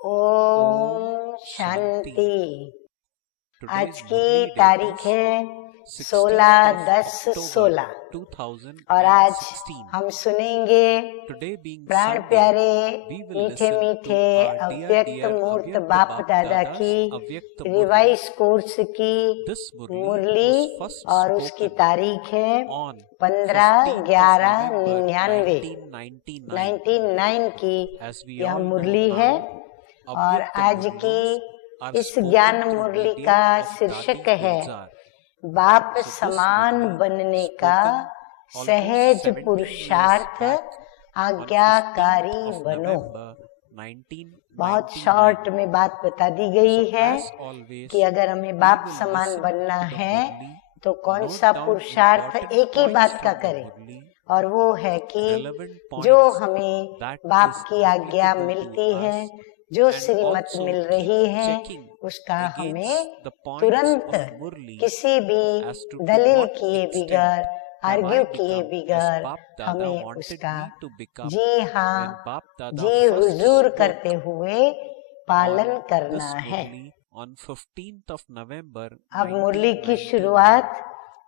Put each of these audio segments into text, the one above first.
ओम शांति। आज की तारीख है 16/10/16 और आज हम सुनेंगे प्राण प्यारे मीठे मीठे अव्यक्त मूर्त बाप दादा की रिवाइज कोर्स की मुरली और उसकी तारीख है 15/11/99 की यह मुरली है। और आज की इस ज्ञान मुरली का शीर्षक है बाप समान बनने का सहज पुरुषार्थ आज्ञाकारी बनो। बहुत शॉर्ट में बात बता दी गई है कि अगर हमें बाप समान बनना है तो कौन सा पुरुषार्थ एक ही बात का करें, और वो है कि जो हमें बाप की आज्ञा मिलती है, जो श्रीमत मिल रही है, उसका हमें तुरंत किसी भी दलील किए बिगैर, आर्ग्यू किए बिगैर हमें उसका जी हाँ जी हुजूर करते हुए पालन करना है। अब मुरली की शुरुआत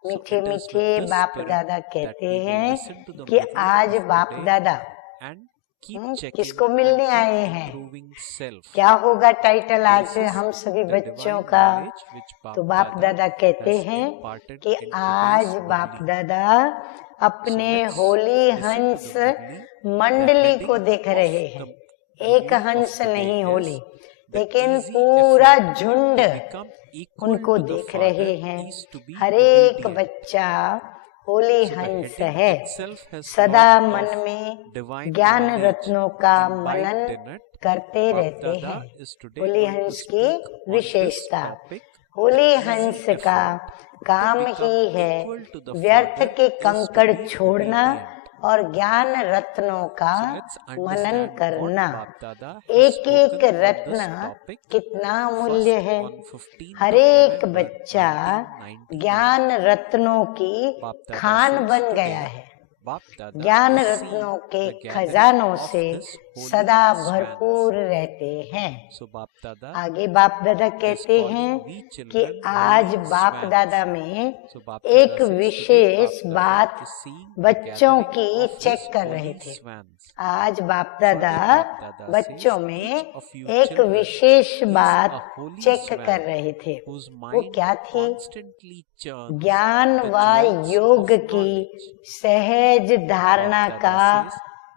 मीठे मीठे बाप दादा कहते हैं कि आज बाप दादा किसको मिलने आए हैं, क्या होगा टाइटल आज हम सभी बच्चों का। तो बाप दादा कहते हैं कि आज बाप दादा अपने होली हंस मंडली को देख रहे हैं। एक हंस नहीं होली, लेकिन पूरा झुंड उनको देख रहे हैं। हर एक बच्चा होली हंस है, सदा मन में ज्ञान रत्नों का मनन करते रहते हैं। होली हंस की विशेषता, होली हंस का काम ही है व्यर्थ के कंकड़ छोड़ना और ज्ञान रत्नों का मनन करना। एक एक रत्न कितना मूल्य है। हर एक बच्चा ज्ञान रत्नों की खान बन गया है। ज्ञान रत्नों के खजानों से सदा भरपूर रहते हैं। आगे बाप दादा कहते हैं कि आज बाप दादा में एक विशेष बात बच्चों की चेक कर रहे थे। आज बाप दादा बच्चों में एक विशेष बात चेक कर रहे थे। वो क्या थी? ज्ञान व योग की सहज धारणा का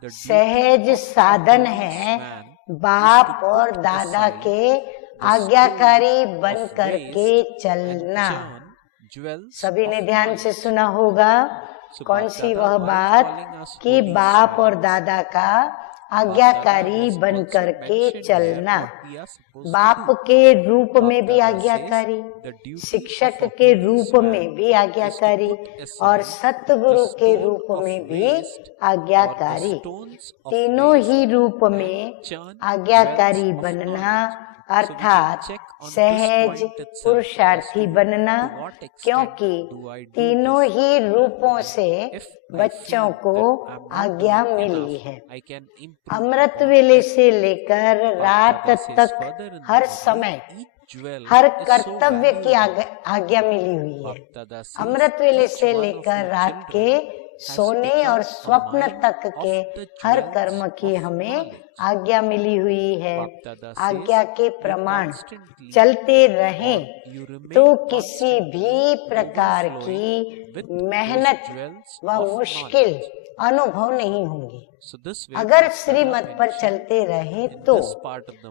सहज साधन है बाप और दादा के आज्ञाकारी बन करके चलना। सभी ने ध्यान से सुना होगा कौन सी वह बात कि बाप और दादा का आज्ञाकारी बन करके चलना। बाप के रूप में भी आज्ञाकारी, शिक्षक के रूप में भी आज्ञाकारी और सतगुरु के रूप में भी आज्ञाकारी। तीनों ही रूप में आज्ञाकारी बनना अर्थात सहज पुरुषार्थी बनना, क्योंकि तीनों ही रूपों से बच्चों को आज्ञा मिली है। अमृत वेले से लेकर रात तक हर समय हर कर्तव्य की आज्ञा मिली हुई है। अमृत वेले से लेकर रात के सोने और स्वप्न तक के हर कर्म की हमें आज्ञा मिली हुई है। आज्ञा के प्रमाण चलते रहें तो किसी भी प्रकार की मेहनत व मुश्किल अनुभव नहीं होंगी। अगर श्रीमत पर चलते रहे तो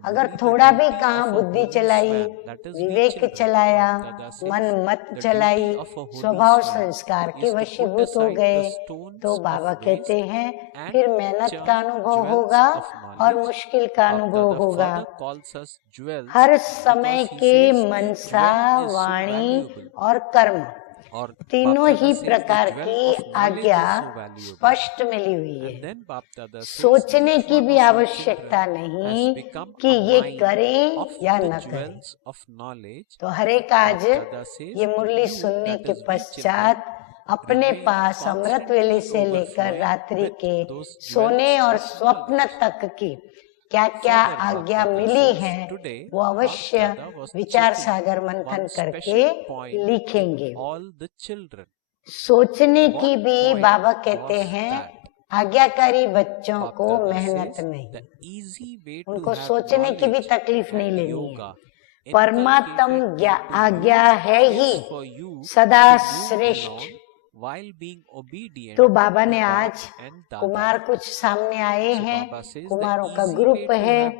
अगर थोड़ा भी कहाँ बुद्धि चलाई, विवेक चलाया, मन मत चलाई, स्वभाव संस्कार के वशीभूत हो गए तो बाबा कहते हैं फिर मेहनत का अनुभव होगा और मुश्किल का अनुभव होगा। हर समय के मनसा, वाणी और कर्म तीनों ही प्रकार की आज्ञा स्पष्ट मिली हुई है। सोचने की भी आवश्यकता नहीं कि ये करें या न करें। तो हर एक आज ये मुरली सुनने के पश्चात अपने पास अमृत वेले से लेकर रात्रि के सोने और स्वप्न तक की क्या क्या आज्ञा मिली है वो अवश्य विचार सागर मंथन करके लिखेंगे। सोचने की भी बाबा कहते हैं आज्ञाकारी बच्चों को मेहनत नहीं, उनको सोचने की भी तकलीफ नहीं लेनी है। परमात्म आज्ञा है ही सदा श्रेष्ठ। तो बाबा ने आज कुमार कुछ सामने आए हैं, कुमारों का ग्रुप है,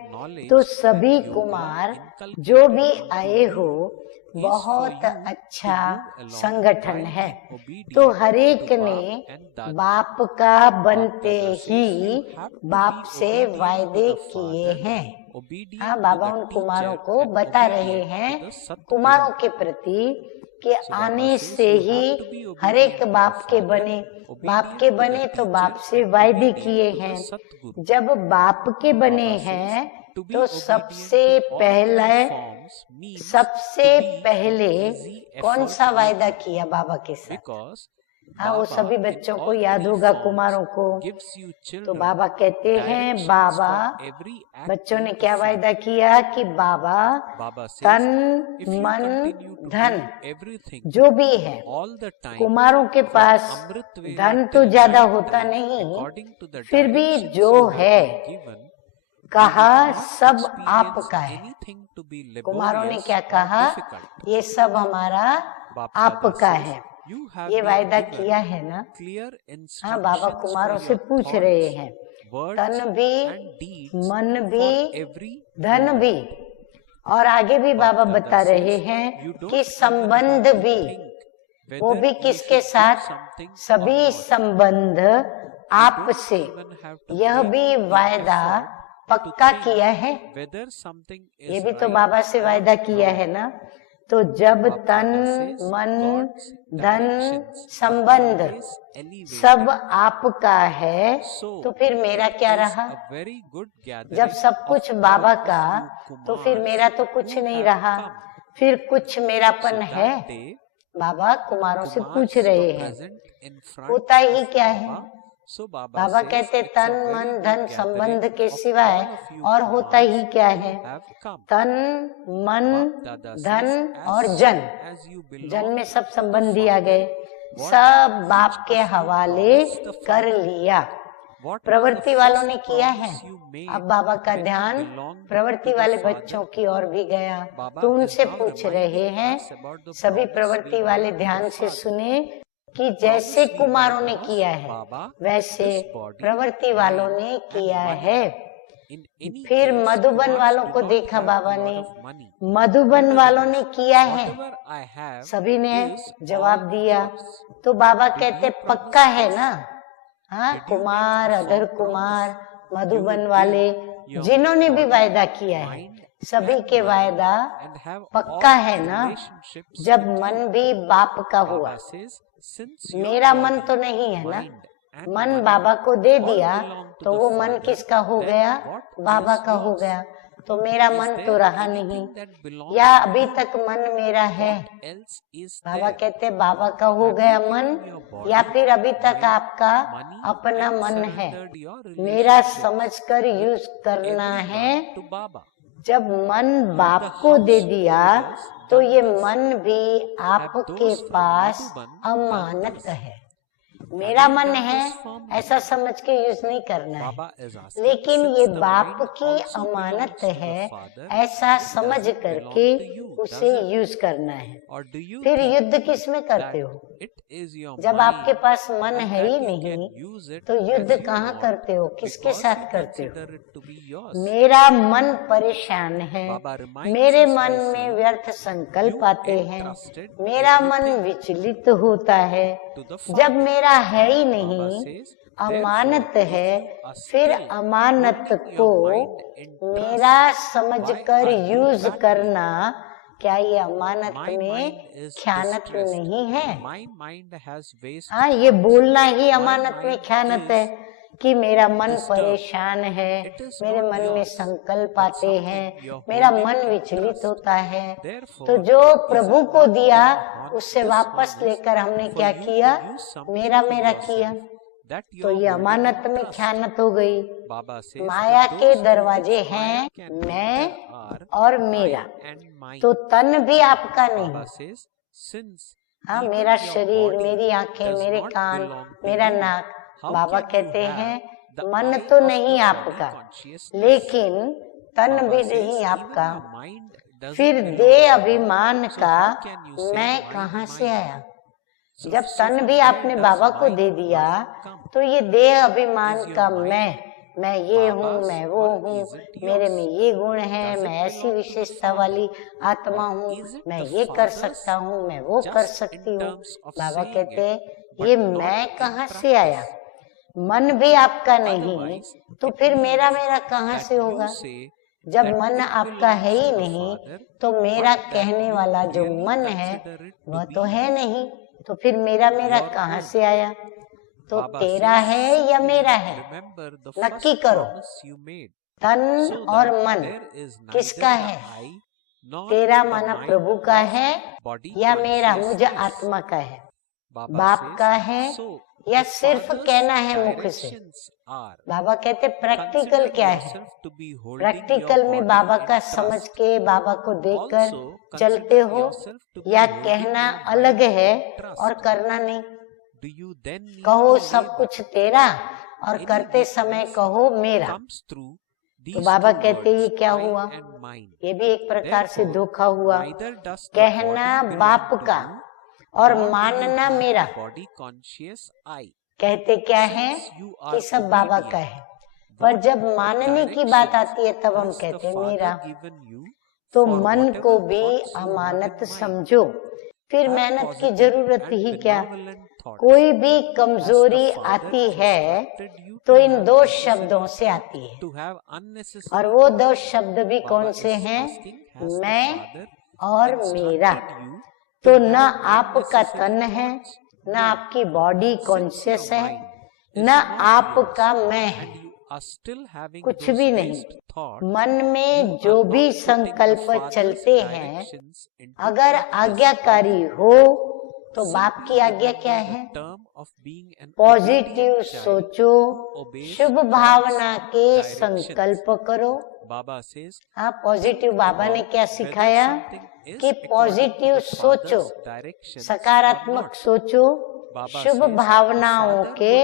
तो सभी कुमार जो भी आए हो बहुत अच्छा संगठन है। तो हर एक ने बाप का बनते ही बाप से वायदे किए हैं। हाँ, बाबा उन कुमारों को बता रहे हैं कुमारों के प्रति कि आने से ही हर एक बाप के बने तो बाप से वायदे किए हैं। जब बाप के बने हैं तो सबसे पहले कौन सा वायदा किया बाबा के साथ? हाँ, वो सभी बच्चों को याद होगा, कुमारों को। तो बाबा कहते हैं, बाबा बच्चों ने क्या वायदा किया कि बाबा तन मन धन जो भी है, कुमारों के पास धन तो ज्यादा होता नहीं, फिर भी जो है कहा सब आपका है। कुमारों ने क्या कहा? ये सब हमारा आपका है। ये वायदा किया है ना? हाँ, बाबा कुमारों से पूछ रहे हैं, तन भी मन भी धन भी, और आगे भी बाबा बता रहे हैं कि संबंध भी, वो भी किसके साथ? सभी संबंध आपसे। यह भी वायदा पक्का किया है। ये भी तो बाबा से वायदा किया है ना। तो जब तन मन धन संबंध सब आपका है तो फिर मेरा क्या रहा? जब सब कुछ बाबा का तो फिर मेरा तो कुछ नहीं रहा, फिर कुछ मेरापन है? बाबा कुमारों से पूछ रहे हैं, होता ही क्या है? बाबा कहते तन मन धन संबंध के सिवाय और होता ही क्या है? तन मन धन और जन में सब संबंधी आ गए, सब बाप के हवाले कर लिया। प्रवृत्ति वालों ने किया है। अब बाबा का ध्यान प्रवृत्ति वाले बच्चों की ओर भी गया, तो उनसे पूछ रहे हैं, सभी प्रवृत्ति वाले ध्यान से सुने कि जैसे कुमारों ने किया है वैसे प्रवृत्ति वालों ने किया है। फिर मधुबन वालों को देखा बाबा ने, मधुबन वालों ने किया है, सभी ने जवाब दिया। तो बाबा कहते पक्का है ना? हाँ, कुमार अधर कुमार मधुबन वाले जिन्होंने भी वायदा किया है, सभी के वायदा पक्का है ना। जब मन भी बाप का हुआ, मेरा मन तो नहीं है ना, मन बाबा को दे दिया तो वो मन किसका हो गया? बाबा का हो गया। तो मेरा मन तो रहा नहीं, या अभी तक मन मेरा है? बाबा कहते बाबा का हो गया मन, या फिर अभी तक आपका अपना मन है? मेरा समझकर यूज करना है। जब मन बाप को दे दिया तो ये मन भी आपके पास अमानत है। मेरा मन है ऐसा समझ के यूज नहीं करना है, लेकिन ये बाप की अमानत है ऐसा समझ करके उसे यूज करना है। फिर युद्ध किस में करते हो? जब आपके पास मन है ही नहीं तो युद्ध कहाँ करते हो? किसके साथ करते हो? मेरा मन परेशान है, मेरे मन में व्यर्थ संकल्प आते हैं, मेरा मन विचलित होता है। जब मेरा है ही नहीं, अमानत है, फिर अमानत को मेरा समझकर यूज करना, क्या ये अमानत में ख्यानत नहीं है? हाँ, ये बोलना ही अमानत में ख्यानत है कि मेरा मन परेशान है, मेरे मन में संकल्प आते हैं, मेरा मन विचलित होता है। तो जो प्रभु को दिया उससे वापस लेकर हमने क्या किया? मेरा किया। तो ये अमानत में ख्यानत हो गई। माया के दरवाजे हैं मैं और मेरा, तो तन भी आपका नहीं। हाँ, मेरा शरीर, मेरी आंखें, मेरे कान, मेरा नाक, बाबा कहते हैं मन तो नहीं आपका, लेकिन तन भी नहीं आपका। फिर देह अभिमान का मैं कहाँ से आया? जब तन भी आपने बाबा को दे दिया, तो ये देह अभिमान का मैं ये हूँ, मैं वो हूँ, मेरे में ये गुण है, मैं ऐसी विशेषता वाली आत्मा हूँ, मैं ये कर सकता हूँ, मैं वो कर सकती हूँ। बाबा कहते हैं ये मैं कहाँ से आया? मन भी आपका नहीं, तो फिर मेरा कहाँ से होगा? जब मन आपका है ही नहीं, तो मेरा कहने वाला जो मन है वह तो है नहीं, तो फिर मेरा कहाँ से आया? तो तेरा है या मेरा है? नक्की करो। तन और मन किसका है? तेरा माना प्रभु का है या मेरा, मुझे आत्मा का है? बाप का है या सिर्फ कहना है मुख से? बाबा कहते प्रैक्टिकल क्या है? प्रैक्टिकल में बाबा का समझ के, बाबा को देखकर चलते हो, या कहना अलग है और करना नहीं? कहो सब कुछ तेरा और करते समय कहो मेरा। तो बाबा कहते ये क्या हुआ? ये भी एक प्रकार से धोखा हुआ। कहना बाप का और मानना मेरा। कहते क्या है कि सब बाबा का है, पर जब मानने की बात आती है तब हम कहते हैं मेरा। तो मन को भी अमानत समझो, फिर मेहनत की जरूरत ही क्या? कोई भी कमजोरी आती है तो इन दो शब्दों से आती है, और वो दो शब्द भी कौन से हैं? मैं और मेरा। तो न आपका तन है, न आपकी बॉडी कॉन्शियस है, न आपका मैं है, कुछ भी नहीं। मन में जो भी संकल्प चलते हैं, अगर आज्ञाकारी हो तो बाप की आज्ञा क्या है? पॉजिटिव सोचो, शुभ भावना के संकल्प करो। हाँ, पॉजिटिव बाबा ने क्या सिखाया कि पॉजिटिव सोचो, सकारात्मक सोचो, शुभ भावनाओं के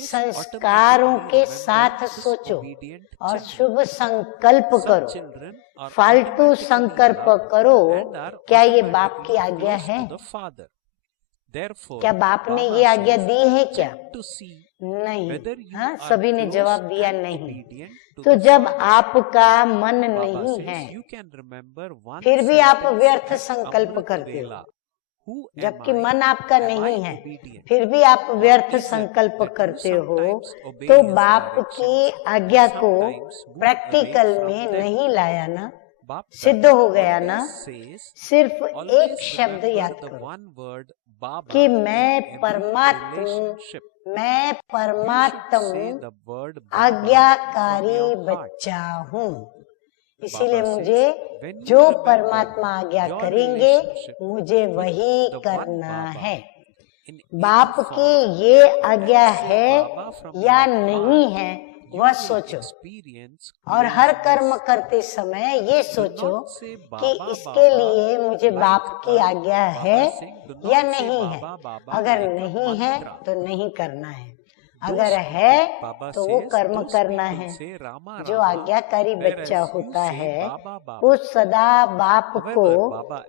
संस्कारों के साथ सोचो और शुभ संकल्प करो। फालतू संकल्प करो, क्या ये बाप की आज्ञा है? क्या बाप ने ये आज्ञा दी है क्या? नहीं। हाँ, सभी ने जवाब दिया नहीं। तो जब आपका मन नहीं है, फिर भी आप व्यर्थ संकल्प करते हो। जबकि मन आपका नहीं है, फिर भी आप व्यर्थ संकल्प करते हो, तो बाप की आज्ञा को प्रैक्टिकल में नहीं लाया ना, सिद्ध हो गया ना। सिर्फ एक शब्द याद करो कि मैं परमात्म आज्ञाकारी बच्चा हूँ। इसीलिए मुझे जो परमात्मा आज्ञा करेंगे मुझे वही करना है। बाप की ये आज्ञा है या नहीं है वह सोचो, और हर कर्म करते समय ये सोचो कि इसके लिए मुझे बाप की आज्ञा है या नहीं है। अगर नहीं है तो नहीं करना है, अगर है तो वो कर्म करना है। जो आज्ञाकारी बच्चा होता है वो सदा बाप को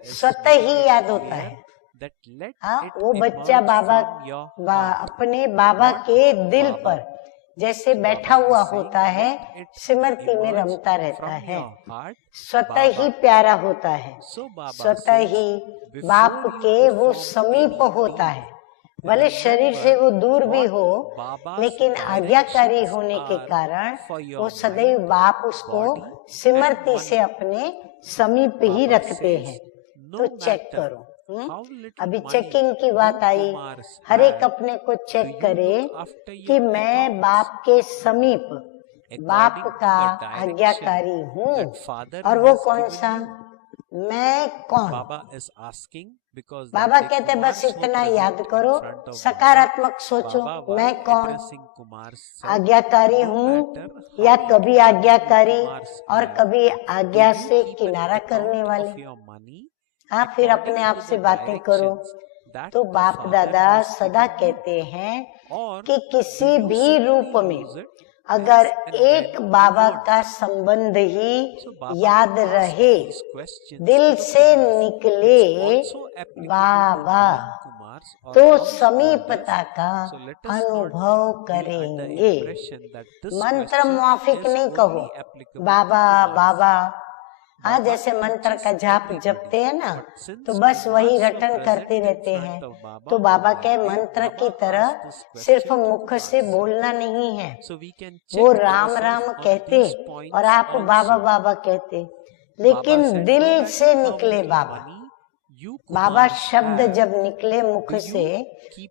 स्वतः ही याद होता है। हाँ, वो बच्चा अपने बाबा के दिल पर जैसे बैठा हुआ होता है, स्मृति में रमता रहता है, स्वतः ही प्यारा होता है, स्वतः ही बाप के वो समीप होता है। भले शरीर से वो दूर भी हो, लेकिन आज्ञाकारी होने के कारण वो सदैव बाप उसको स्मृति से अपने समीप ही रखते हैं। तो चेक करो। अभी चेकिंग की बात आई, हर एक अपने को चेक करे कि मैं बाप के समीप, बाप का आज्ञाकारी हूँ। और वो कौन सा? मैं कौन? बाबा कहते बस इतना याद करो, सकारात्मक सोचो, मैं कौन? आज्ञाकारी हूँ या कभी आज्ञाकारी और कभी आज्ञा से किनारा करने वाले। हाँ, फिर अपने आप से बातें करो। तो बाप दादा सदा कहते हैं कि किसी भी रूप में अगर एक बाबा का संबंध ही याद रहे, दिल से निकले बाबा, तो समीपता का अनुभव करेंगे। मंत्र मुआफिक नहीं कहो बाबा बाबा। हाँ, जैसे मंत्र का जाप जपते हैं ना, तो बस वही रटन करते रहते हैं। तो बाबा के मंत्र की तरह सिर्फ मुख से बोलना नहीं है। वो राम राम कहते और आप बाबा बाबा कहते, लेकिन दिल से निकले बाबा। बाबा शब्द जब निकले मुख से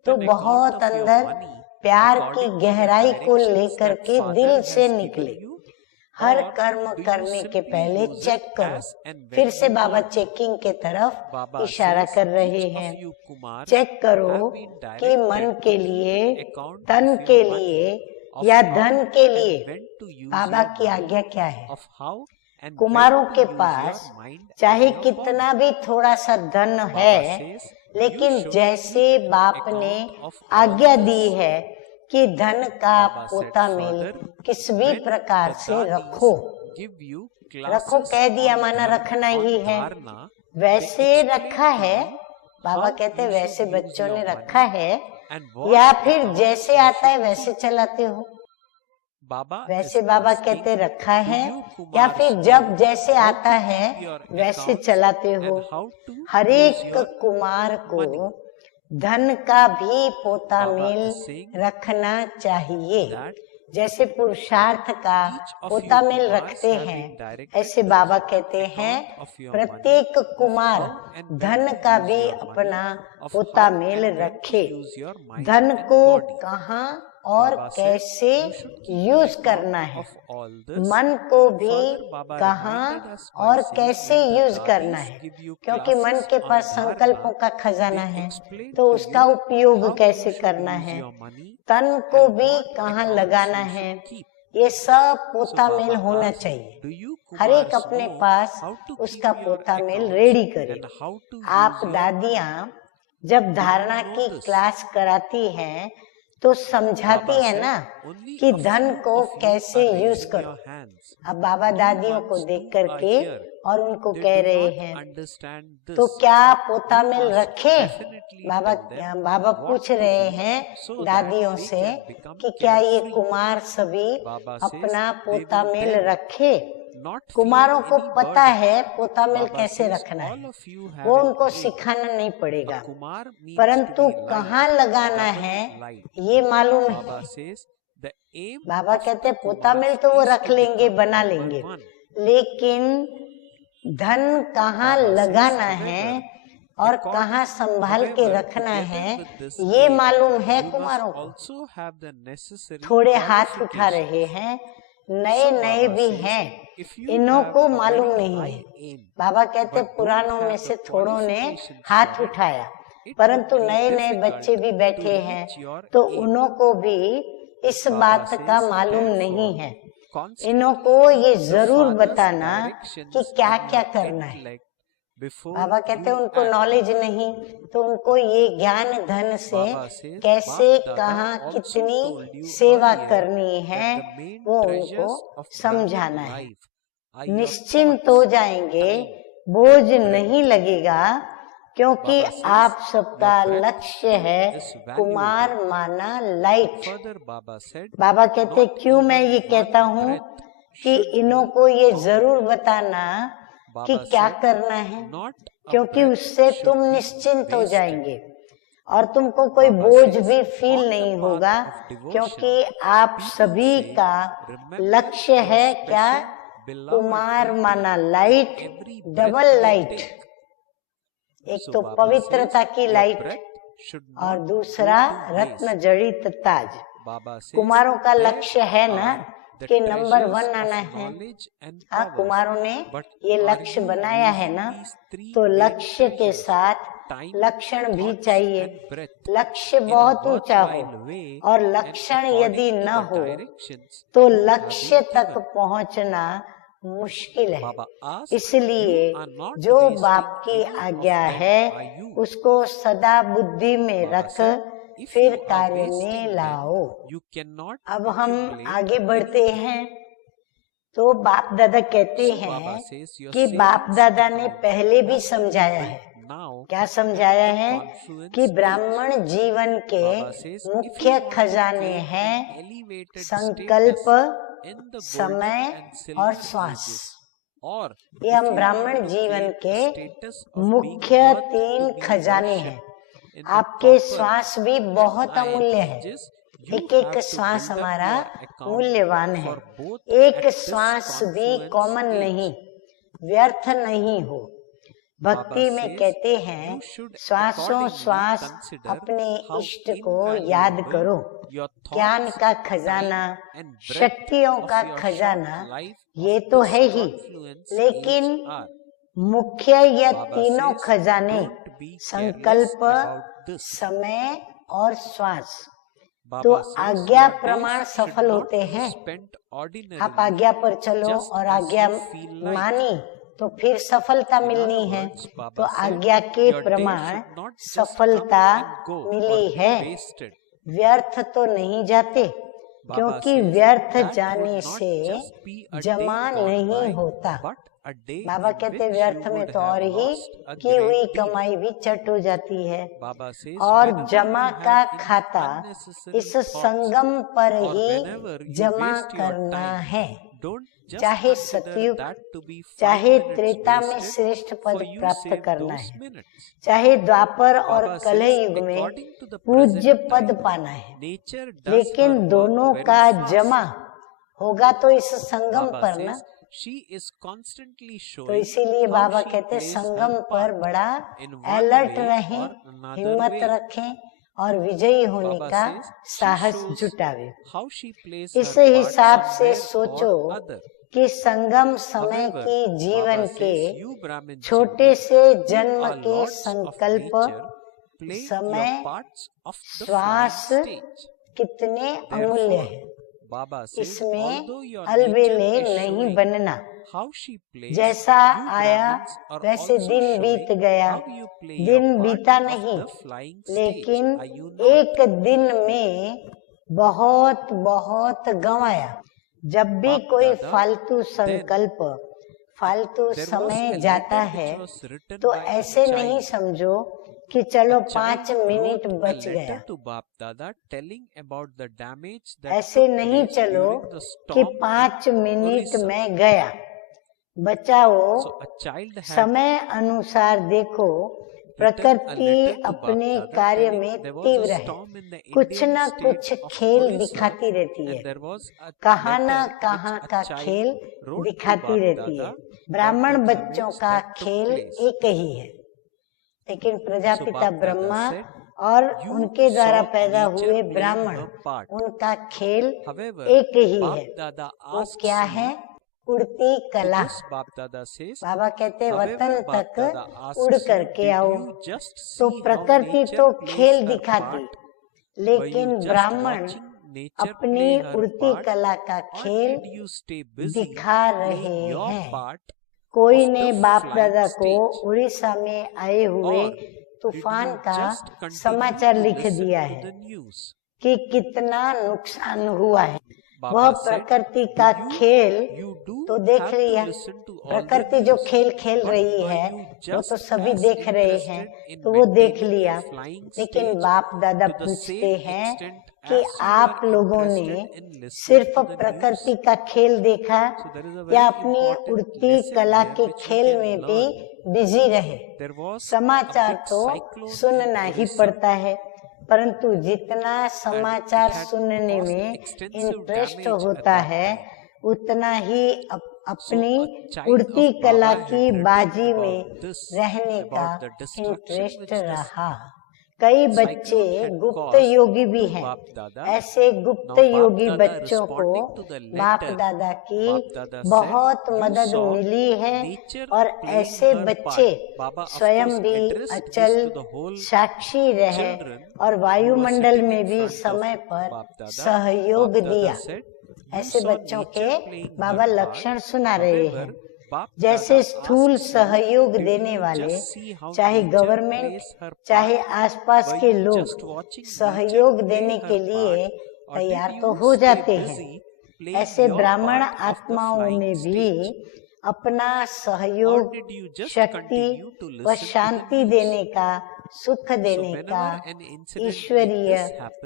तो बहुत अंदर प्यार की गहराई को लेकर के दिल से निकले। हर कर्म करने के पहले चेक करो। फिर से बाबा चेकिंग के तरफ इशारा कर रहे हैं। चेक करो कि मन के लिए, तन के लिए या धन के लिए बाबा की आज्ञा क्या है। कुमारों के पास चाहे कितना भी थोड़ा सा धन है, लेकिन जैसे बाप ने आज्ञा दी है कि धन का पोता मेल किस भी प्रकार से रखो, रखो कह दिया माना रखना ही है, वैसे रखा है। बाबा कहते वैसे बच्चों ने रखा है, या फिर जैसे आता है वैसे चलाते हो। वैसे बाबा कहते रखा है, या फिर जब जैसे आता है वैसे चलाते हो। हर एक कुमार को धन का भी पोता मेल रखना चाहिए। जैसे पुरुषार्थ का पोता मेल रखते हैं, ऐसे बाबा कहते हैं प्रत्येक कुमार धन का भी अपना पोता मेल रखे। धन को कहाँ और कैसे यूज करना है, मन को भी कहाँ और कैसे यूज करना है, क्योंकि मन के पास संकल्पों का खजाना है, तो उसका उपयोग कैसे करना है। तन को भी कहाँ लगाना है, ये सब पोता मेल होना चाहिए। हर एक अपने पास उसका पोता मेल रेडी करे। आप दादियाँ जब धारणा की क्लास कराती हैं तो समझाती है ना कि धन को कैसे यूज करो। अब बाबा दादियों को देख करके और उनको कह रहे हैं तो क्या पोता मेल रखे। बाबा पूछ रहे हैं दादियों से कि क्या ये कुमार सभी अपना पोता मेल रखे। कुमारों को पता है पोता मेल कैसे रखना है, वो उनको सिखाना नहीं पड़ेगा, परंतु कहाँ लगाना है ये मालूम है। बाबा कहते पोता मेल तो वो रख लेंगे, बना लेंगे, लेकिन धन कहाँ लगाना है और कहाँ संभाल के रखना है ये मालूम है कुमारों को। थोड़े हाथ उठा रहे हैं, नए नए भी हैं, इन्हों को मालूम नहीं है। बाबा कहते पुरानों में से थोड़ों ने हाथ उठाया, परंतु नए नए बच्चे भी बैठे हैं, तो उन्हों को भी इस बात का मालूम नहीं है। इन्हों को ये जरूर बताना कि क्या क्या करना है। बाबा कहते हैं उनको नॉलेज नहीं, तो उनको ये ज्ञान धन से कैसे कहाँ कितनी सेवा करनी है वो उनको समझाना है। निश्चिंत हो जाएंगे, बोझ नहीं लगेगा, क्योंकि आप सबका लक्ष्य है कुमार माना लाइट। बाबा कहते क्यों मैं ये कहता हूँ कि इन्हों को ये जरूर बताना कि क्या करना है, क्योंकि उससे तुम निश्चिंत हो जाएंगे और तुमको कोई बोझ भी फील नहीं होगा, क्योंकि आप सभी का लक्ष्य है क्या, कुमार माना लाइट, डबल लाइट। एक तो पवित्रता की लाइट और दूसरा रत्न जड़ित ताज। कुमारों का लक्ष्य है ना कि नंबर 1 आना है। हाँ, कुमारों ने ये लक्ष्य बनाया है ना, तो लक्ष्य के साथ लक्षण भी चाहिए। लक्ष्य बहुत ऊंचा हो और लक्षण यदि न हो तो लक्ष्य तक पहुंचना मुश्किल है। इसलिए जो बाप की आज्ञा है उसको सदा बुद्धि में रख फिर कार्य में लाओ। अब हम आगे बढ़ते हैं तो बाप दादा कहते हैं कि बाप दादा ने पहले भी समझाया है। क्या समझाया है? कि ब्राह्मण जीवन के मुख्य खजाने हैं संकल्प, समय और श्वास। ये हम ब्राह्मण जीवन के मुख्य 3 खजाने हैं। आपके श्वास भी बहुत अमूल्य है। एक एक श्वास हमारा मूल्यवान है। एक श्वास भी कॉमन नहीं, व्यर्थ नहीं हो। भक्ति में कहते हैं श्वासों श्वास अपने इष्ट को याद करो। ज्ञान का खजाना, शक्तियों का खजाना ये तो है ही, लेकिन मुख्य ये तीनों खजाने संकल्प, समय और श्वास तो आज्ञा प्रमाण सफल होते हैं। आप आज्ञा पर चलो और आज्ञा मानी तो फिर सफलता मिलनी है। तो आज्ञा के प्रमाण सफलता मिली है। व्यर्थ तो नहीं जाते, क्योंकि व्यर्थ जाने से जमा नहीं होता। बाबा कहते व्यर्थ में तो और ही की हुई कमाई भी चट हो जाती है। और जमा का खाता इस संगम पर ही जमा करना है। चाहे सतयुग, चाहे त्रेता में श्रेष्ठ पद प्राप्त करना है, चाहे द्वापर और कलयुग में पूज्य पद पाना है, लेकिन दोनों का जमा होगा तो इस संगम पर ना। तो इसीलिए बाबा कहते संगम पर बड़ा अलर्ट रहें, हिम्मत रखें और विजयी होने का साहस जुटावे। इस हिसाब से सोचो कि संगम समय की जीवन के छोटे से जन्म के संकल्प, समय, श्वास कितने अमूल्य है। इसमें अलबेले नहीं बनना। जैसा आया वैसे दिन बीत गया, दिन बीता नहीं, लेकिन एक दिन में बहुत बहुत गंवाया। जब भी कोई फालतू संकल्प, फालतू समय जाता है तो ऐसे नहीं समझो कि चलो 5 मिनट बच गया। ऐसे नहीं चलो कि 5 मिनट में गया। बचाओ, समय अनुसार देखो। प्रकृति अपने कार्य में तीव्र है, कुछ न कुछ खेल दिखाती रहती है, कहाँ न कहाँ का खेल दिखाती रहती है। ब्राह्मण बच्चों का खेल एक ही है, लेकिन प्रजापिता ब्रह्मा और उनके द्वारा पैदा हुए ब्राह्मण, उनका खेल एक ही है। वो क्या है? उड़ती कला। बाबा कहते वतन तक उड़ करके आओ। तो प्रकृति तो खेल दिखाती, लेकिन ब्राह्मण अपनी उड़ती कला का खेल दिखा रहे हैं। कोई ने बाप दादा को उड़ीसा में आए हुए तूफान का समाचार लिख दिया है कि कितना नुकसान हुआ है। वह प्रकृति का खेल तो देख लिया। प्रकृति जो खेल खेल रही है वो तो सभी देख रहे हैं, तो वो देख लिया। लेकिन बाप दादा पूछते हैं कि आप लोगों ने सिर्फ प्रकृति का खेल देखा या अपनी उड़ती कला के खेल में भी बिजी रहे? समाचार तो सुनना ही पड़ता है, परंतु जितना समाचार सुनने में इंटरेस्ट होता है उतना ही अपनी उड़ती कला की बाजी में रहने का इंटरेस्ट रहा। कई बच्चे गुप्त योगी भी हैं। ऐसे गुप्त योगी बच्चों को बाप दादा की बहुत मदद मिली है और ऐसे बच्चे स्वयं भी अचल साक्षी रहे और वायुमंडल में भी समय पर सहयोग दिया। ऐसे बच्चों के बाबा लक्षण सुना रहे हैं। जैसे स्थूल सहयोग देने वाले, चाहे गवर्नमेंट चाहे आसपास के लोग सहयोग देने के लिए तैयार तो हो जाते हैं, ऐसे ब्राह्मण आत्माओं में भी अपना सहयोग, शक्ति व शांति देने का, सुख देने का ईश्वरीय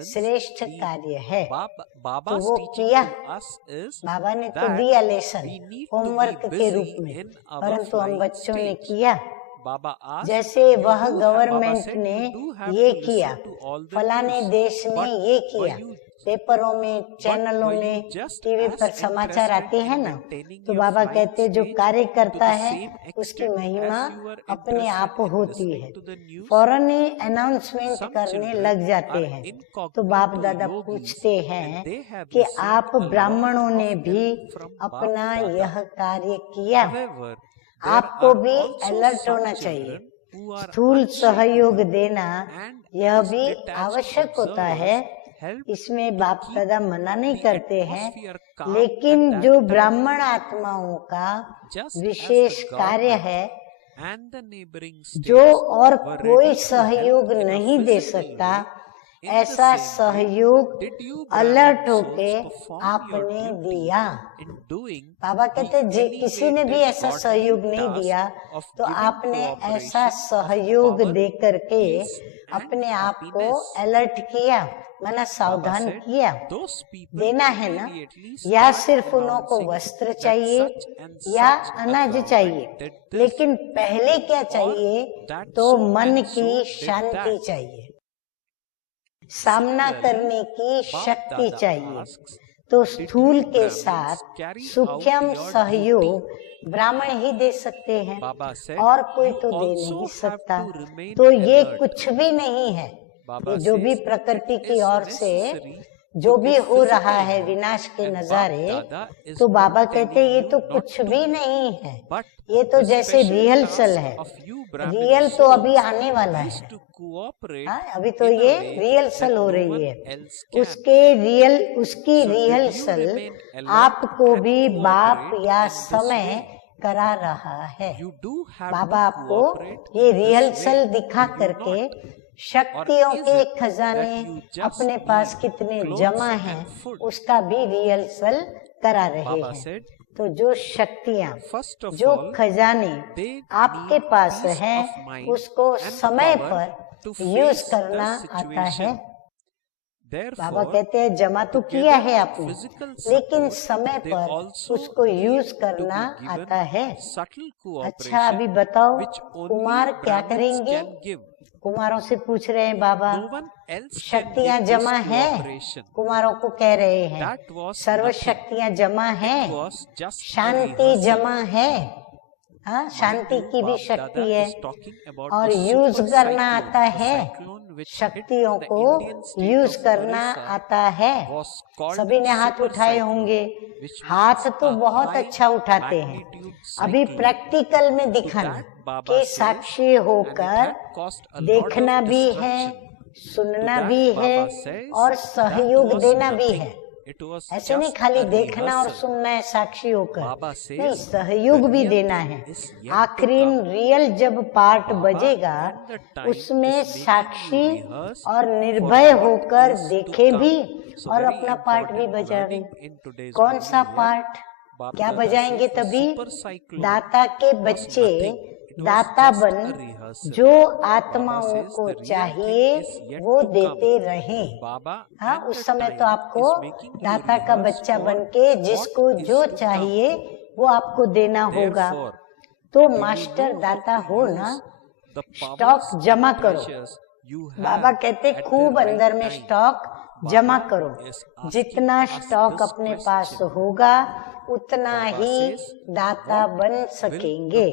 श्रेष्ठ कार्य है। तो वो किया, बाबा ने तो दिया लेसन होमवर्क के रूप में, परंतु हम बच्चों ने किया। जैसे वह गवर्नमेंट ने ये किया, फलाने देश ने ये किया, पेपरों में, चैनलों में, टीवी पर समाचार आते हैं ना, तो बाबा कहते जो कार्य करता है उसकी महिमा अपने आप होती है। फौरन ही अनाउंसमेंट करने लग जाते हैं। तो बाप दादा पूछते हैं कि आप ब्राह्मणों ने भी अपना यह कार्य किया, आपको भी अलर्ट होना चाहिए। स्थूल सहयोग देना यह भी आवश्यक होता है, इसमें बाप दादा मना नहीं करते हैं, लेकिन जो ब्राह्मण आत्माओं का विशेष कार्य है, जो और कोई सहयोग नहीं दे सकता, ऐसा सहयोग अलर्ट होके आपने दिया। बाबा कहते किसी ने भी ऐसा सहयोग नहीं दिया, तो आपने ऐसा सहयोग दे करके अपने आप को अलर्ट किया, माना सावधान किया। देना है ना, या सिर्फ उन्हों को वस्त्र चाहिए या अनाज चाहिए, लेकिन पहले क्या चाहिए, तो मन की शांति चाहिए, सामना करने की शक्ति चाहिए। तो स्थूल के साथ सूक्ष्म सहयोग ब्राह्मण ही दे सकते हैं, और कोई तो दे नहीं सकता। तो ये कुछ भी नहीं है, ये जो भी प्रकृति की ओर से जो भी हो रहा है विनाश के नजारे, तो बाबा कहते ये तो कुछ भी नहीं है, ये तो जैसे रिहर्सल है। रियल तो अभी आने वाला है, अभी तो ये रिहर्सल हो रही है। उसकी रिहर्सल आपको भी बाप या समय करा रहा है। बाबा आपको ये रिहर्सल दिखा करके शक्तियों के खजाने अपने पास कितने जमा हैं, उसका भी रिहर्सल करा रहे हैं। तो जो शक्तियाँ, जो खजाने आपके पास हैं, उसको समय पर यूज करना आता है। बाबा कहते हैं जमा तो किया है आपने, लेकिन समय पर उसको यूज करना आता है। अच्छा अभी बताओ कुमार क्या करेंगे? कुमारों से पूछ रहे हैं बाबा, शक्तियाँ जमा है, कुमारों को कह रहे हैं सर्व शक्तियाँ जमा है, शांति जमा है, हाँ शांति की भी शक्ति है, और यूज करना आता है, शक्तियों को यूज करना आता है। सभी ने हाथ उठाए होंगे, हाथ तो बहुत अच्छा उठाते हैं। अभी प्रैक्टिकल में दिखाना कि साक्षी होकर देखना भी है, सुनना भी है और सहयोग देना भी है। ऐसे नहीं खाली देखना और सुनना है साक्षी होकर, नहीं, सहयोग भी देना है। आखिरी रियल जब पार्ट बजेगा, उसमें साक्षी और निर्भय होकर देखे भी और अपना पार्ट भी बजावे। कौन सा पार्ट क्या बजाएंगे? तभी दाता के बच्चे दाता बन जो आत्माओं को चाहिए वो देते रहें। हाँ, उस समय तो आपको दाता का बच्चा बनके जिसको जो चाहिए वो आपको देना होगा। तो मास्टर दाता हो ना, स्टॉक जमा करो। बाबा कहते खूब अंदर में स्टॉक जमा करो। जितना स्टॉक अपने पास होगा उतना ही दाता बन सकेंगे।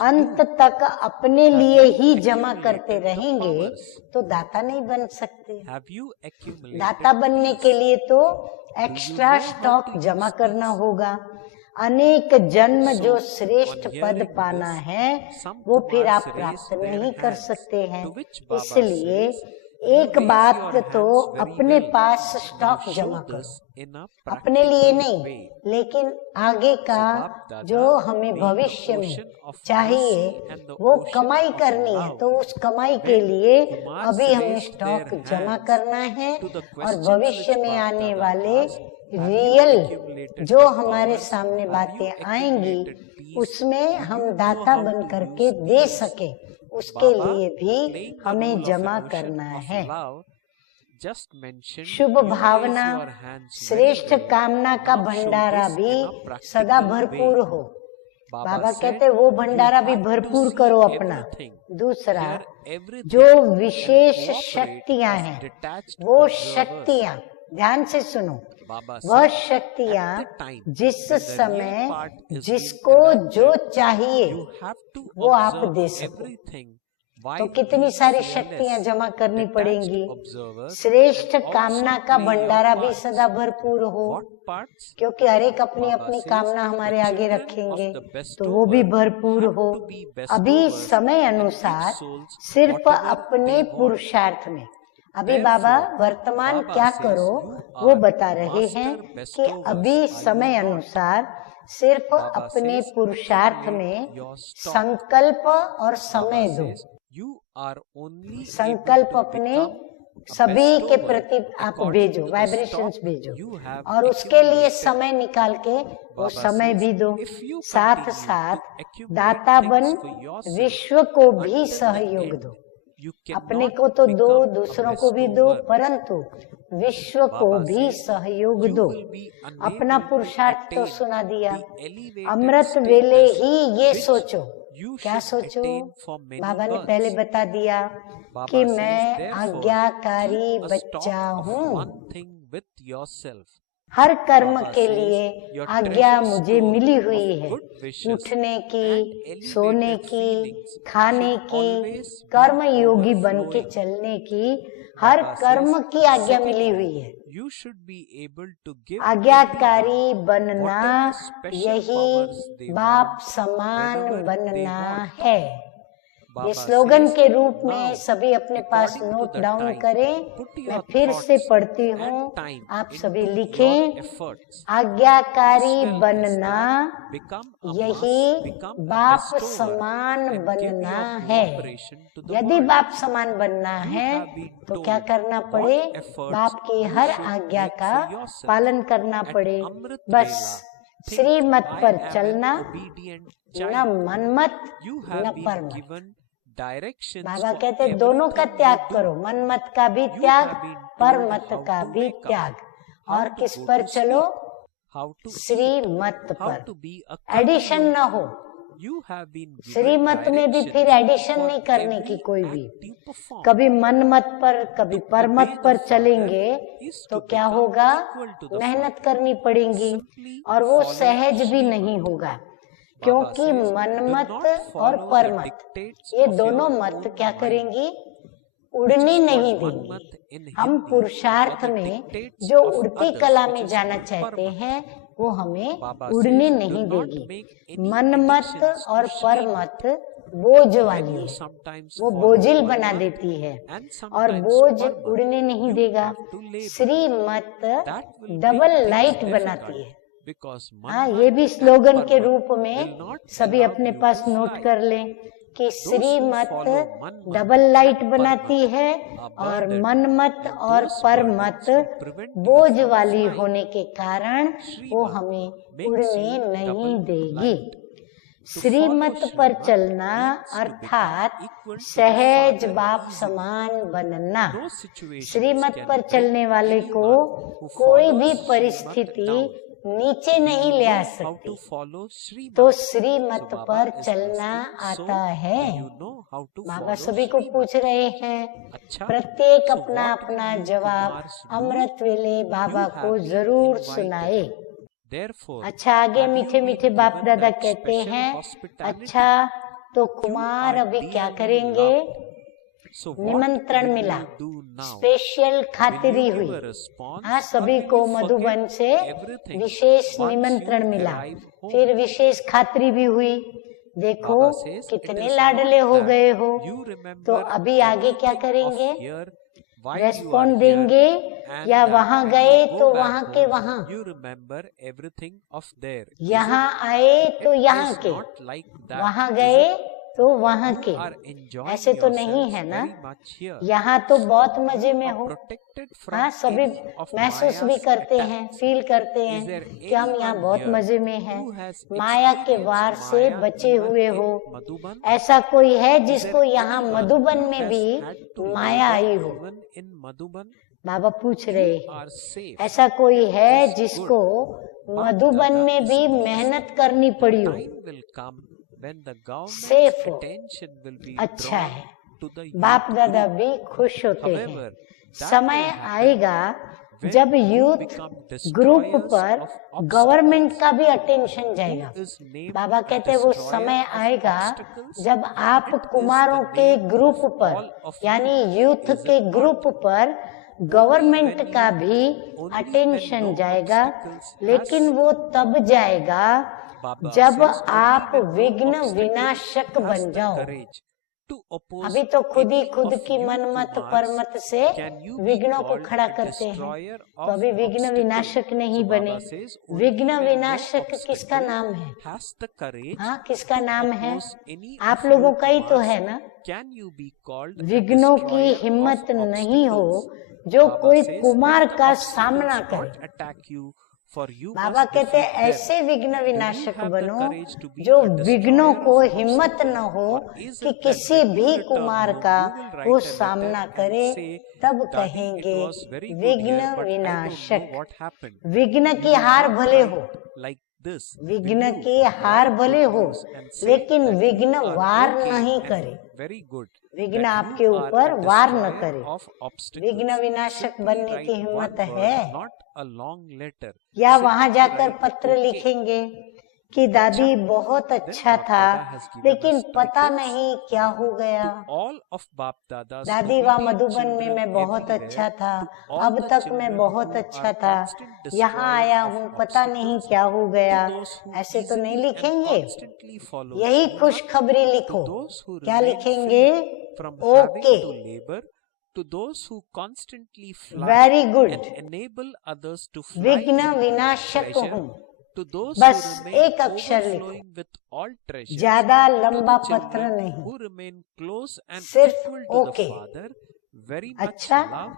अंत तक अपने लिए ही जमा करते रहेंगे तो दाता नहीं बन सकते। दाता बनने के लिए तो एक्स्ट्रा स्टॉक जमा करना होगा। अनेक जन्म जो श्रेष्ठ पद पाना है वो फिर आप प्राप्त नहीं कर सकते हैं। इसलिए एक बात तो अपने पास स्टॉक जमा करो, अपने लिए नहीं लेकिन आगे का जो हमें भविष्य में चाहिए वो कमाई करनी है, तो उस कमाई के लिए अभी हमें स्टॉक जमा करना है और भविष्य में आने वाले रियल जो हमारे सामने बातें आएंगी उसमें हम दाता बन करके दे सके, उसके लिए भी हमें जमा करना है। शुभ भावना, श्रेष्ठ कामना का भंडारा भी सदा भरपूर हो। बाबा कहते वो भंडारा भी भरपूर करो अपना। दूसरा, जो विशेष शक्तियां हैं वो शक्तियां, ध्यान से सुनो, वह शक्तियां जिस समय जिसको जो चाहिए वो आप दे सको। तो कितनी सारी शक्तियां जमा करनी पड़ेंगी। श्रेष्ठ कामना का भंडारा भी सदा भरपूर हो, क्योंकि हर एक अपनी अपनी कामना हमारे आगे रखेंगे तो वो भी भरपूर हो। अभी समय अनुसार सिर्फ अपने पुरुषार्थ में, अभी बाबा वर्तमान क्या करो वो बता रहे हैं कि अभी समय अनुसार सिर्फ अपने पुरुषार्थ में संकल्प और समय दो। संकल्प अपने सभी के प्रति आप भेजो, वाइब्रेशंस भेजो, और उसके लिए समय निकाल के वो समय भी दो। साथ साथ दाता बन विश्व को भी सहयोग दो। अपने को तो दो, दूसरों को भी दो, परंतु विश्व को भी सहयोग दो। अपना पुरुषार्थ तो सुना दिया। अमृत वेले ही ये सोचो। क्या सोचो? बाबा ने पहले बता दिया कि मैं आज्ञाकारी बच्चा हूँ। हर कर्म के लिए आज्ञा मुझे मिली हुई है, उठने की, सोने की, खाने की, कर्म योगी बन के चलने की, हर कर्म की आज्ञा मिली हुई है। आज्ञाकारी बनना यही बाप समान बनना है। ये स्लोगन के रूप में सभी अपने पास नोट डाउन करें। मैं फिर से पढ़ती हूँ, आप सभी लिखें। आज्ञाकारी बनना यही बाप समान बनना है। यदि बाप समान बनना है तो क्या करना पड़े? बाप की हर आज्ञा का पालन करना पड़े। बस श्रीमत पर चलना, न मनमत न परमत। बाबा कहते दोनों का त्याग करो, मनमत का भी त्याग, परमत का भी त्याग। और किस पर चलो? श्रीमत पर। एडिशन न हो। श्रीमत में भी फिर एडिशन नहीं करने की कोई भी। कभी मनमत पर कभी परमत पर चलेंगे तो क्या होगा? मेहनत करनी पड़ेगी और वो सहज भी नहीं होगा, क्योंकि मनमत और परमत ये दोनों मत क्या करेंगी? उड़ने नहीं देंगी। हम पुरुषार्थ में जो उड़ती कला में जाना चाहते हैं वो हमें उड़ने नहीं देगी। मनमत और परमत बोझ वाली है, वो बोझिल बना देती है और बोझ उड़ने नहीं देगा। श्रीमत डबल लाइट बनाती है। हाँ, ये भी स्लोगन के रूप में सभी अपने पास नोट कर लें कि श्रीमत डबल लाइट बनाती है और मनमत और परमत बोझ वाली होने के कारण वो हमें उड़ने नहीं देगी। श्रीमत पर चलना अर्थात सहज बाप समान बनना। श्रीमत पर चलने वाले को कोई भी परिस्थिति नीचे नहीं ले आ सकती, तो श्रीमत पर चलना आता है। बाबा सभी को पूछ रहे हैं, प्रत्येक अपना अपना जवाब अमृत वेले बाबा को जरूर सुनाए। Therefore, अच्छा, आगे have you मीठे मीठे been बाप given दादा that कहते special हैं, hospitality? अच्छा तो You कुमार are अभी क्या dearly करेंगे? loved. So what निमंत्रण will मिला, you do now? Special Will खातिरी you हुई। give a response हाँ, or सभी will को you मधुबन forget से everything विशेष once निमंत्रण you मिला, arrive home? फिर विशेष खातिरी भी हुई। देखो Baba says, it कितने is लाडले not हो that गए हो। you तो remember अभी आगे क्या everything करेंगे? of here while you are respond here, देंगे and या that वहां when गए you go तो back वहां के home, वहां, you remember everything of there. Is यहाँ it? आए तो It यहाँ is के, not like that, वहां is गए it? तो वहां You के। are enjoying ऐसे तो नहीं yourselves है ना? very much here. यहाँ तो बहुत मजे में You हो। are protected हाँ, from सभी any of महसूस भी Maya's करते हैं, attacks. फील करते Is हैं there कि हम यहाँ anyone बहुत here मजे में हैं, who has माया के experienced वार से Maya बचे even हुए in हो? Madhuban? ऐसा कोई है Is जिसको there यहाँ anyone मधुबन who में has भी had to Maya I labor हो? even in Madhuban? बाबा पूछ रहे You हैं, are safe. ऐसा कोई है It is जिसको good. मधुबन Bap में Dada भी is pleased. मेहनत करनी पड़ी हो? Time will come when the government's Safe हो। attention will be अच्छा drawn है, to the बाप youth दादा group. भी खुश होते हैं। However, that समय will happen आएगा when जब you youth become group destroyers पर of गवर्नमेंट obstacles. का भी अटेंशन जाएगा। Who is named Baba a कहते हैं वो destroyer समय of आएगा obstacles? जब आप It is कुमारों the के name ग्रुप of पर, all of यानी you. यूथ Is के it ग्रुप not? पर Only गवर्नमेंट when का you- भी only अटेंशन when no जाएगा, obstacles लेकिन has- वो तब जाएगा Baba जब says, only आप when no विघ्न obstacle विनाशक has बन the जाओ। courage to oppose अभी तो खुद ही any खुद of की you मनमत Kumars, परमत से can you be विघ्नों को called खड़ा a करते हैं। destroyer तो of अभी विघ्न obstacle? विनाशक नहीं So बने। Baba says, only विघ्न when no विनाशक किसका obstacle नाम है? has the courage हाँ, किसका to नाम है? oppose any आप of लोगों you का ही तो Kumars, है ना। can you be called a विघ्नों की destroyer of हिम्मत नहीं हो obstacles? जो Baba कोई says, कुमार let the का obstacles सामना not करे। attack you, for you Baba must कहते हैं defeat them. ऐसे विघ्न Do you विनाशक have the बनो courage to be जो a destroyer विघ्नों को of हिम्मत obstacles? न हो Or is कि it that किसी when you भी return कुमार home, का you will write वो a letter सामना and करे, say, तब Daddy, it कहेंगे was very good विघ्न here, but I don't know विनाशक। what happened. विघ्न You की will हार not भले write हो, like this. विघ्न Will you की हार write भले good हो, news and say लेकिन that विघ्न you are वार okay नहीं and करे। very good, विघ्न that आपके you are ऊपर a वार न destroyer करे। of obstacles. विघ्न विनाशक Simply बनने write की one हिम्मत word, है? not a long letter. या Simply वहां जाकर write पत्र okay. लिखेंगे कि दादी बहुत अच्छा Bap था, Dada has given लेकिन us पता titles नहीं क्या हो गया। To all of Bap Dada's दादी वहाँ obedient मधुबन में children मैं बहुत everywhere, अच्छा था, to all अब the तक मैं children बहुत who अच्छा are था, constant यहाँ destroyer आया of हूँ पता नहीं obstacles, क्या हो गया। to those who ऐसे तो नहीं easily and लिखेंगे, constantly follow यही Srimad, खुशखबरी to लिखो। those who क्या remain लिखेंगे? free from having okay, to labor, to those who constantly fly very good. and enable others to fly विघ्न in विनाशक pleasure, हूँ। to those बस who remain एक अक्षर लिखो, overflowing with all treasures, ज्यादा to लंबा the पत्र children नहीं, who remain close and सिर्फ equal to okay. the Father, very much अच्छा, love,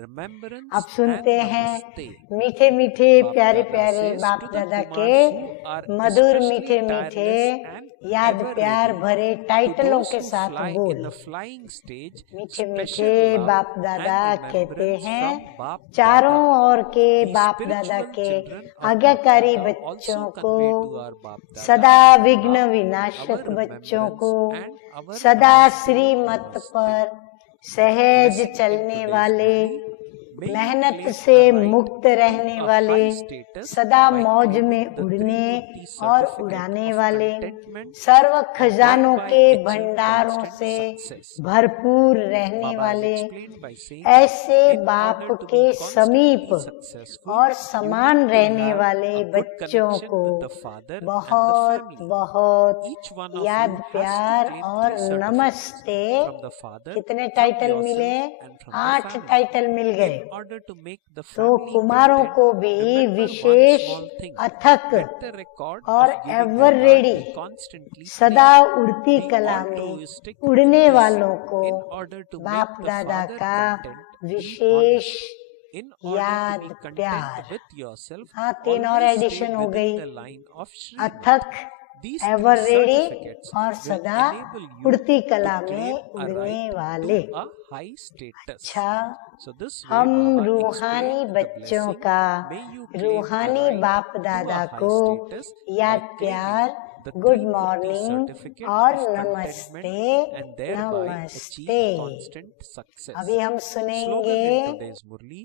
remembrance अब सुनते and हैं namaste. मीठे मीठे Bap प्यारे Dada प्यारे says बाप to the दादा Kumars के who are मधुर especially मीठे मीठे tireless and याद ever प्यार ready, भरे to टाइटलों those के who साथ fly बोल। in the flying stage, मीठे मीठे special love बाप दादा and कहते remembrance हैं from Bap चारों Dada. ओर के We बाप दादा spiritual के children of आज्ञाकारी Bap Dada बच्चों also को, convey to our Bap Dada सदा our विघ्न love, विनाशक our बच्चों को, remembrance and our सदा namaste, श्रीमत namaste. पर सहज Blessing in चलने today's वाले, Murli, may you मेहनत claim से a right मुक्त रहने to a वाले, high status सदा by मौज claiming में the उड़ने Trimurti और certificate उड़ाने of वाले, contentment, सर्व खजानों thereby के achieve भंडारों constant से success. भरपूर रहने Baba has वाले, explained by saying, ऐसे in बाप order to के be समीप constantly successful, और you समान need to रहने have वाले a good बच्चों connection को with the Father and the बहुत family. बहुत Each one of याद you has to प्यार claim और 3 certificates नमस्ते। from the Father, कितने from टाइटल मिले? yourself and from the 8 family. Title मिल गए। In order to make the तो family कुमारों content, को भी remember one विशेष small thing. अथक Let the record और of giving ever your ready heart be constantly सदा played. उड़ती Be कला में altruistic उड़ने in this, वालों को in order to बाप make the दादा Father का content. Be wishes honest. In order to याद be content प्यार। with yourself, हाँ, 3 और always stay एडिशन हो within गई, the line of Srimad. अथक, These एवर 3 रेडी certificates और will सदा enable you उड़ती to कला में claim a उड़ने right वाले। to a high status. अच्छा, So this way हम Baba रूहानी explained the बच्चों blessing. का May you claim a रूहानी right बाप to a दादा high को status याद by प्यार, claiming the good Trimurti morning certificate और of नमस्ते contentment and thereby नमस्ते। achieve constant success. अभी हम Slogan सुनेंगे in today's Murli,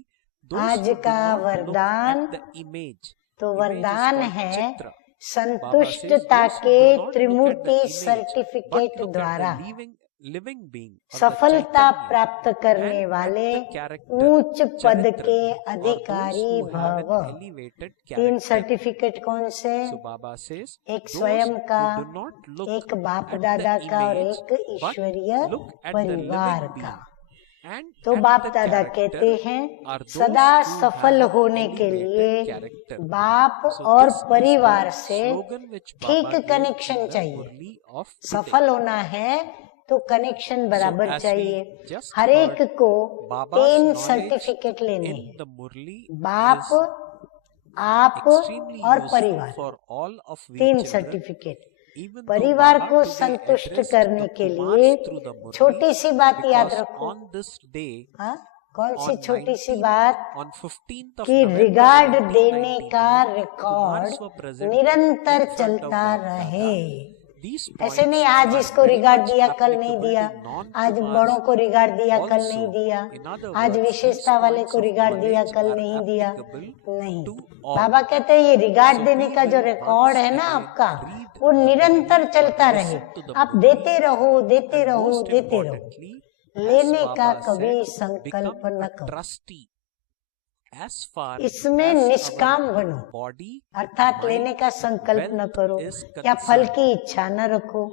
those आज who do का not look वरदान, at the image तो image is वरदान called है chitra. संतुष्टता के त्रिमूर्ति सर्टिफिकेट द्वारा living being or the सफलता Chaitanya प्राप्त करने and वाले at the character, उच्च पद charitra, के or those अधिकारी who have an भव। elevated 3 character. सर्टिफिकेट कौन से? So Baba says, एक those स्वयं का, who do not look एक बाप at दादा the का और image, एक but ईश्वरीय look at the living परिवार being का। and तो at बाप the दादा character कहते हैं are those सदा who सफल have होने के elevated लिए character. बाप So और this is परिवार the से slogan which ठीक Baba gave connection in the चाहिए। Murli of today. सफल होना है तो कनेक्शन बराबर as we चाहिए। just हर एक heard, को Baba's 3 knowledge सर्टिफिकेट लेने in हैं, the Murli बाप, is आप extremely और useful परिवार। for all of we 3 children. Certificate. Even though परिवार Baba को today संतुष्ट addressed करने the के Kumars लिए through the Murli, छोटी सी बात याद because रखो। on this day, हाँ, कौन सी on छोटी सी 19th बात? on 15th of कि November रिगार्ड देने 1999, का Kumars were रिकॉर्ड present निरंतर in front of चलता Bap रहे। Dada. These ऐसे points नहीं आज are इसको very रिगार्ड much दिया कल नहीं applicable दिया, to आज non-Kumars बड़ों को रिगार्ड दिया कल also. नहीं दिया, In other आज words, विशेषता these वाले points को of रिगार्ड दिया knowledge कल are नहीं दिया, applicable नहीं। to all. बाबा कहते हैं ये रिगार्ड So देने we का जो will रिकॉर्ड once है ना again आपका, read वो the निरंतर Murli चलता or रहे। listen to the आप Murli, देते रहो, देते and रहो, most देते रहो। importantly, लेने as का Baba कभी said, संकल्प become न a करो। trustee as far इसमें as निष्काम our बनो, body, अर्थात लेने mind, का संकल्प न wealth करो is या फल concerned. की इच्छा न रखो।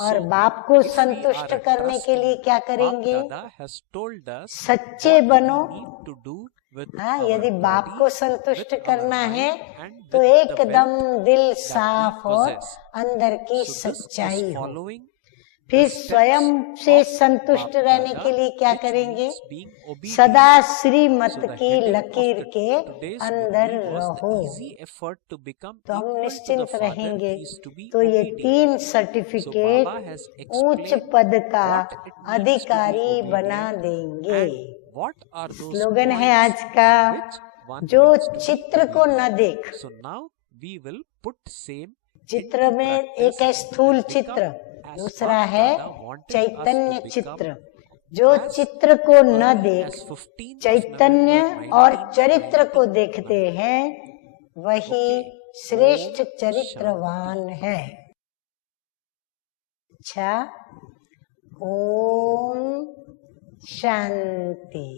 और So, बाप को if we संतुष्ट are a करने के लिए trustee, क्या Bap करेंगे? Dada has told us सच्चे what बनो। we need to do with हाँ, our यदि बाप body, को संतुष्ट with our करना mind है and तो with the एकदम wealth दिल that we साफ और possess. अंदर की So this is सच्चाई हो। following फिर the steps स्वयं से of संतुष्ट Bap रहने Dada, के लिए क्या which करेंगे? means being obedient. सदा श्रीमत So the की heading of लकीर the के today's अंदर Murli was रहो, the easy effort to become तो हम equal to the निश्चिंत Father रहेंगे। is to be तो ये obedient. 3 So certificate Baba has उच्च explained पद का what it means to be अधिकारी बना obedient देंगे। and what are those slogan है points आज का, on which one जो needs to be चित्र को न obedient. देख। So now we will put same चित्र into में practice एक है स्थूल and चित्र, become as दूसरा Bap है Dada wanted us Chaitanya to चित्र। become जो as चित्र को न early देख as 15th of Chaitanya November और चरित्र को 1999. देखते हैं, वही श्रेष्ठ चरित्रवान है। अच्छा, ओम शांति।